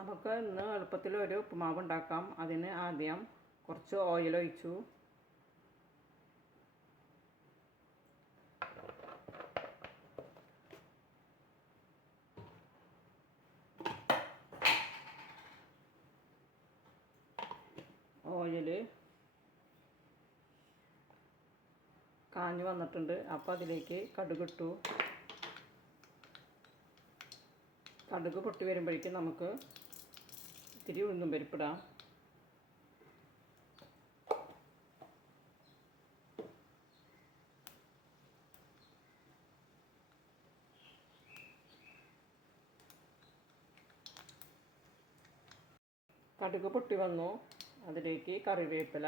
നമുക്ക് ഇന്ന് എളുപ്പത്തിൽ ഒരു ഉപ്പുമാവ് ഉണ്ടാക്കാം അതിന് ആദ്യം കുറച്ച് ഓയിൽ ഒഴിച്ചു. ഓയിൽ കാഞ്ഞു വന്നിട്ടുണ്ട്. അപ്പോൾ അതിലേക്ക് കടുകിട്ടു കടുക് പൊട്ടി വരുമ്പോഴേക്കും നമുക്ക് ഇത്തിരി ഉഴുന്നും പരിപ്പിടാം. കടുക് പൊട്ടി വന്നു. അതിലേക്ക് കറിവേപ്പില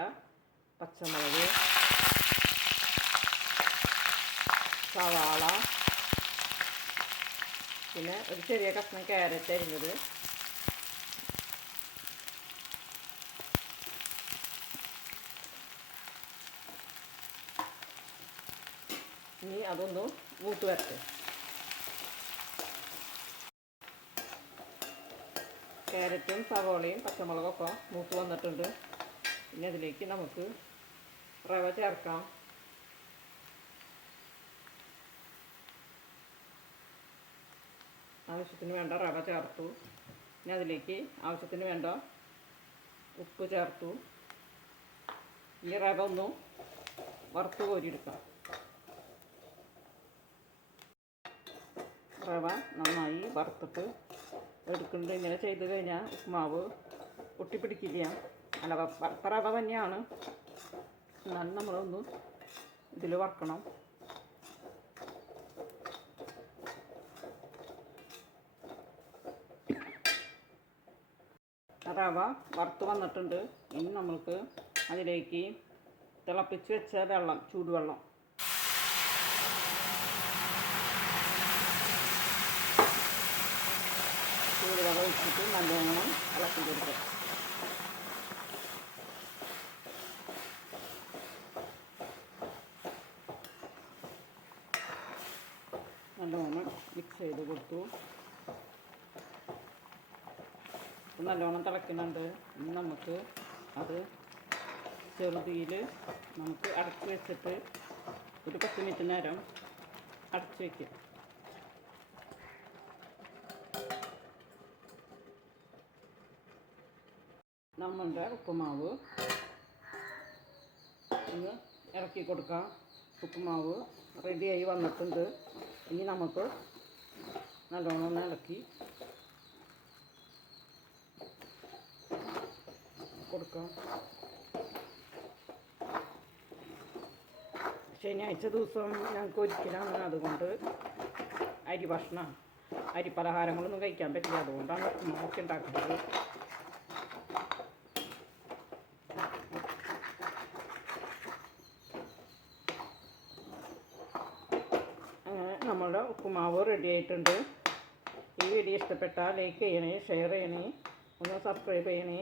പച്ചമുളക് സവാള പിന്നെ ഒരു ചെറിയ കഷ്ണം ക്യാരറ്റ് അരിഞ്ഞത്. ഇനി അതൊന്ന് മൂത്ത് വരട്ടെ. ക്യാരറ്റും സവോളയും പച്ചമുളകൊക്കെ മൂത്ത് വന്നിട്ടുണ്ട്. ഇനി അതിലേക്ക് നമുക്ക് റവ ചേർക്കാം. ആവശ്യത്തിന് വേണ്ട റവ ചേർത്തു. ഇനി അതിലേക്ക് ആവശ്യത്തിന് വേണ്ട ഉപ്പ് ചേർത്തു. ഈ റവ ഒന്ന് വറുത്ത് കോരിയെടുക്കാം. റവ നന്നായി വറുത്തിട്ട് എടുക്കുന്നുണ്ട്. ഇങ്ങനെ ചെയ്ത് കഴിഞ്ഞാൽ ഉപ്പുമാവ് ഒട്ടിപ്പിടിക്കില്ല അല്ല വറുത്ത റവ തന്നെയാണ്. എന്നാലും നമ്മളൊന്ന് ഇതിൽ വറക്കണം. റവ വറുത്ത് വന്നിട്ടുണ്ട്. ഇനി നമ്മൾക്ക് അതിലേക്ക് തിളപ്പിച്ച് വെച്ച വെള്ളം ചൂടുവെള്ളം നല്ലോണം ഇളക്കി കൊടുക്കുക നല്ലോണം മിക്സ് ചെയ്ത് കൊടുത്തു. നല്ലോണം തിളക്കുന്നുണ്ട് ഇനി നമുക്ക് അത് ചെറുതീയിൽ നമുക്ക് അടച്ച് വെച്ചിട്ട് ഒരു പത്ത് മിനിറ്റ് നേരം അടച്ച് വയ്ക്കും നമ്മളുടെ ഉപ്പുമാവ്. ഒന്ന് ഇറക്കി കൊടുക്കാം. ഉപ്പുമാവ് റെഡിയായി വന്നിട്ടുണ്ട്. ഇനി നമുക്ക് നല്ലോണം ഒന്ന് ഇളക്കി കൊടുക്കാം. ശനിയാഴ്ച ദിവസം ഞങ്ങൾക്ക് ഒരിക്കലാണ് അതുകൊണ്ട് അരി ഭക്ഷണം അരി പലഹാരങ്ങളൊന്നും കഴിക്കാൻ പറ്റില്ല. അതുകൊണ്ടാണ് ഉപ്പുമാവൊക്കെ ഉണ്ടാക്കുന്നത് അങ്ങനെ നമ്മളുടെ ഉപ്പുമാവ് റെഡി ആയിട്ടുണ്ട്. ഈ വീഡിയോ ഇഷ്ടപ്പെട്ടാൽ ലൈക്ക് ചെയ്യണേ ഷെയർ ചെയ്യണേ ഒന്ന് സബ്സ്ക്രൈബ് ചെയ്യണേ.